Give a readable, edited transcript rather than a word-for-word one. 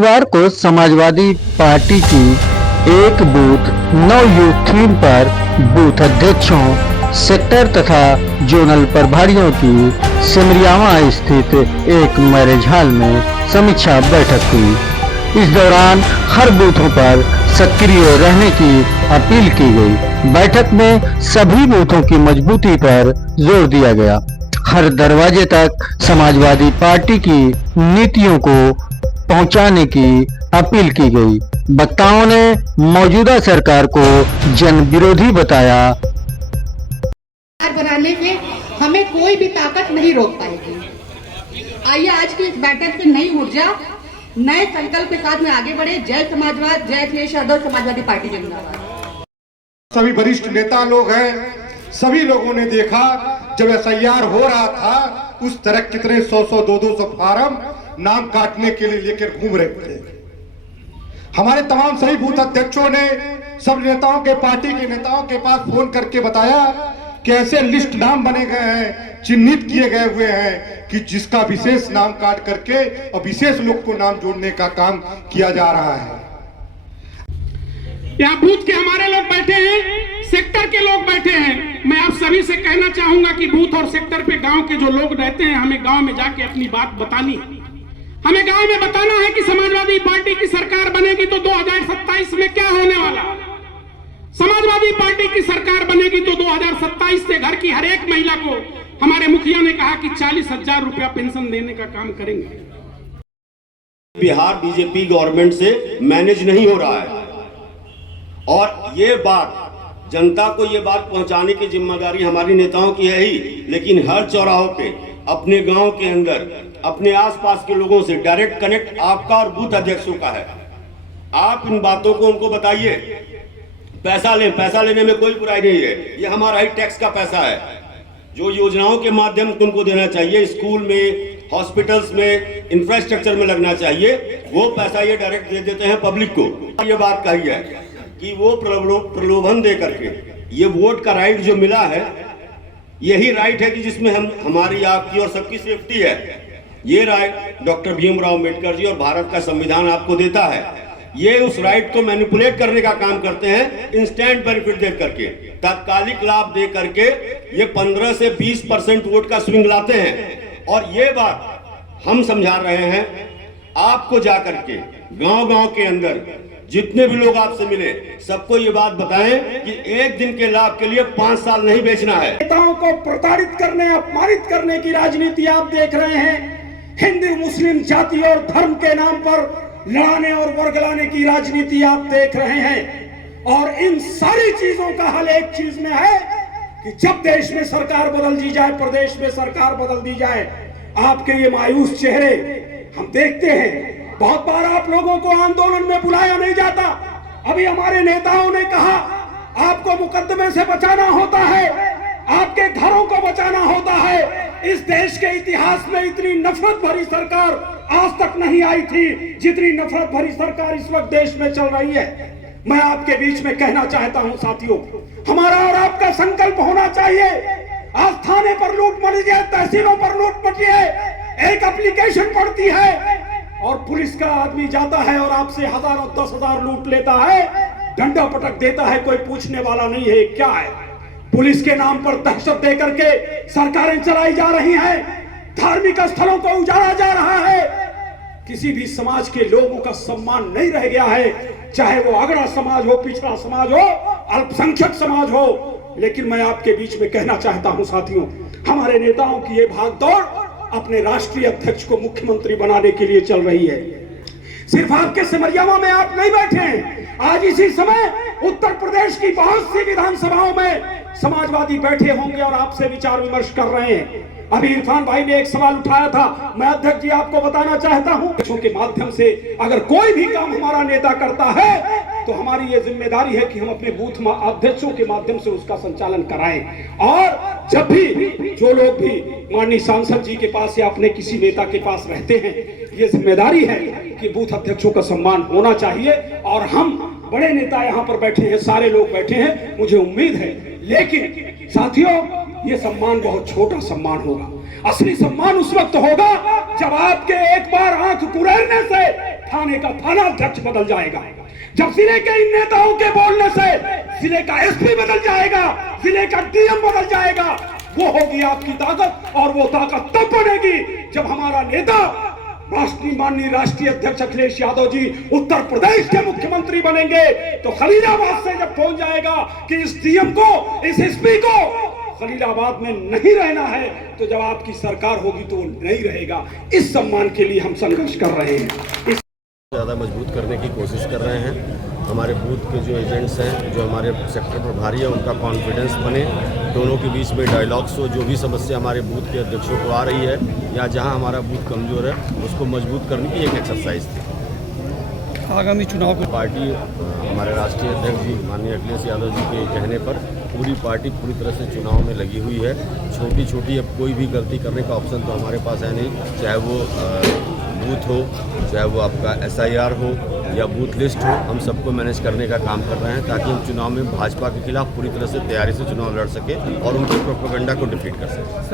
रविवार को समाजवादी पार्टी की एक बूथ नो यूथ थीम पर बूथ अध्यक्षों, सेक्टर तथा जोनल प्रभारियों की सिमरियावा स्थित एक मैरिज हॉल में समीक्षा बैठक हुई। इस दौरान हर बूथों पर सक्रिय रहने की अपील की गई। बैठक में सभी बूथों की मजबूती पर जोर दिया गया। हर दरवाजे तक समाजवादी पार्टी की नीतियों को पहुंचाने की अपील की गई। वक्ताओं ने मौजूदा सरकार को जन विरोधी बताया। बनाने में हमें कोई भी ताकत नहीं रोक पाएगी। आइए आज की इस बैठक से नई ऊर्जा, नए संकल्प के साथ में आगे बढ़े। जय समाजवाद, जय अखिलेश यादव, समाजवादी पार्टी जिंदाबाद। सभी वरिष्ठ नेता लोग हैं, सभी लोगों ने देखा जब एसआईआर हो रहा था उस तरह कितने 100 200 फार्म नाम काटने के लिए लेकर घूम रहे थे। हमारे तमाम सही बूथ अध्यक्षों ने सब नेताओं के, पार्टी के नेताओं के पास फोन करके बताया कि ऐसे लिस्ट नाम बने गए हैं, चिन्हित किए गए हुए हैं कि जिसका विशेष नाम काट करके और विशेष लोग को नाम जोड़ने का काम किया जा रहा है। यहाँ बूथ के हमारे लोग बैठे हैं, सेक्टर के लोग बैठे हैं। मैं आप सभी से कहना चाहूंगा कि बूथ और सेक्टर पे गांव के जो लोग रहते हैं, हमें गांव में जाके अपनी बात बतानी है। हमें गांव में बताना है कि समाजवादी पार्टी की सरकार बनेगी तो 2027 में क्या होने वाला। समाजवादी पार्टी की सरकार बनेगी तो 2027 से घर की हर एक महिला को हमारे मुखिया ने कहा कि 40,000 रुपया पेंशन देने का काम करेंगे। बिहार बीजेपी गवर्नमेंट से मैनेज नहीं हो रहा है और ये बात जनता को ये बात पहुंचाने की जिम्मेदारी हमारी नेताओं की है ही, लेकिन हर चौराहों पे, अपने गांव के अंदर, अपने आसपास के लोगों से डायरेक्ट कनेक्ट आपका और बूथ अध्यक्षों का है। आप इन बातों को उनको बताइए। पैसा लेने में कोई बुराई नहीं है, ये हमारा ही टैक्स का पैसा है जो योजनाओं के माध्यम से उनको देना चाहिए। स्कूल में, हॉस्पिटल्स में, इंफ्रास्ट्रक्चर में लगना चाहिए, वो पैसा ये डायरेक्ट दे देते हैं पब्लिक को। ये बात कही है कि वो प्रलोभन दे करके ये वोट का राइट जो मिला है, यही राइट है कि जिसमें हमारी, आपकी और सबकी सेफ्टी है। ये राइट डॉक्टर भीमराव अम्बेडकर जी और भारत का संविधान आपको देता है। ये उस राइट को मैनिपुलेट करने का काम करते हैं, इंस्टेंट बेनिफिट दे करके, तात्कालिक लाभ दे करके ये 15 से 20% वोट का स्विंग लाते हैं। और ये बात हम समझा रहे हैं आपको जाकर के गांव-गांव के अंदर जितने भी लोग आपसे मिले सबको ये बात बताएं कि एक दिन के लाभ के लिए 5 साल नहीं बेचना है। नेताओं को प्रताड़ित करने, अपमानित करने की राजनीति आप देख रहे हैं। हिंदू मुस्लिम जाति और धर्म के नाम पर लड़ाने और वर्गलाने की राजनीति आप देख रहे हैं। और इन सारी चीजों का हल एक चीज में है कि जब देश में सरकार बदल दी जाए, प्रदेश में सरकार बदल दी जाए, आपके ये मायूस चेहरे हम देखते हैं। बहुत बार आप लोगों को आंदोलन में बुलाया नहीं जाता। अभी हमारे नेताओं ने कहा आपको मुकदमे से बचाना होता है, आपके घरों को बचाना होता है। इस देश के इतिहास में इतनी नफरत भरी सरकार आज तक नहीं आई थी जितनी नफरत भरी सरकार इस वक्त देश में चल रही है। मैं आपके बीच में कहना चाहता हूं साथियों, हमारा और आपका संकल्प होना चाहिए। आज थाने पर लूट मची है, तहसीलों पर लूट मची है, एक एप्लीकेशन पड़ती है और पुलिस का आदमी जाता है और आपसे हजारों 10,000 लूट लेता है, डंडा पटक देता है, कोई पूछने वाला नहीं है क्या है। पुलिस के नाम पर दहशत दे करके सरकारें चलाई जा रही हैं, धार्मिक स्थलों को उजाड़ा जा रहा है। किसी भी समाज के लोगों का सम्मान नहीं रह गया है, चाहे वो अगड़ा समाज हो, पिछड़ा समाज हो, अल्पसंख्यक समाज हो। लेकिन मैं आपके बीच में कहना चाहता हूं साथियों, हमारे नेताओं की ये भागदौड़ अपने राष्ट्रीय अध्यक्ष को मुख्यमंत्री बनाने के लिए चल रही है। सिर्फ आपके सिमरियावा में आप नहीं बैठे हैं, आज इसी समय उत्तर प्रदेश की बहुत सी विधानसभाओं में समाजवादी बैठे होंगे और आपसे विचार विमर्श कर रहे हैं। अभी इरफान भाई ने एक सवाल उठाया था, मैं अध्यक्ष जी आपको बताना चाहता हूं के माध्यम से अगर कोई भी काम हमारा नेता करता है तो हमारी ये जिम्मेदारी है कि हम अपने बूथ अध्यक्षों के माध्यम से उसका संचालन कराएं। और जब भी जो लोग भी माननीय सांसद जी के पास या अपने किसी नेता के पास रहते हैं, ये जिम्मेदारी है कि बूथ अध्यक्षों का सम्मान होना चाहिए। और हम बड़े नेता यहाँ पर बैठे हैं, सारे लोग बैठे हैं, मुझे उम्मीद है। लेकिन साथियों, ये सम्मान बहुत छोटा सम्मान होगा। असली सम्मान उस वक्त होगा जब आपके एक बार आंख कुरेरने से थाने का थाना अध्यक्ष बदल जाएगा। जब जिले के इन नेताओं के बोलने से जिले का एसपी बदल जाएगा, जिले का डीएम बदल जाएगा, वो होगी आपकी ताकत। और वो ताकत तब बनेगी जब हमारा नेता माननीय राष्ट्रीय अध्यक्ष अखिलेश यादव जी उत्तर प्रदेश के मुख्यमंत्री बनेंगे तो खलीलाबाद से जब पहुंच जाएगा कि इस डीएम को, इस एसपी को खलीलाबाद में नहीं रहना है, तो जब आपकी सरकार होगी तो वो नहीं रहेगा। इस सम्मान के लिए हम संघर्ष कर रहे हैं। ज़्यादा मजबूत करने की कोशिश कर रहे हैं। हमारे बूथ के जो एजेंट्स हैं, जो हमारे सेक्टर प्रभारी हैं, उनका कॉन्फिडेंस बने, दोनों के बीच में डायलॉग्स हो। जो भी समस्या हमारे बूथ के अध्यक्षों को आ रही है या जहां हमारा बूथ कमज़ोर है, उसको मजबूत करने की एक एक्सरसाइज थी। आगामी चुनाव को पार्टी हमारे राष्ट्रीय अध्यक्ष जी माननीय अखिलेश यादव जी के कहने पर पूरी पार्टी पूरी तरह से चुनाव में लगी हुई है। छोटी छोटी अब कोई भी गलती करने का ऑप्शन तो हमारे पास है नहीं, चाहे वो बूथ हो, चाहे वो आपका SIR हो या बूथ लिस्ट हो, हम सबको मैनेज करने का काम कर रहे हैं ताकि हम चुनाव में भाजपा के खिलाफ पूरी तरह से तैयारी से चुनाव लड़ सकें और उनके प्रोपेगेंडा को डिफीट कर सकें।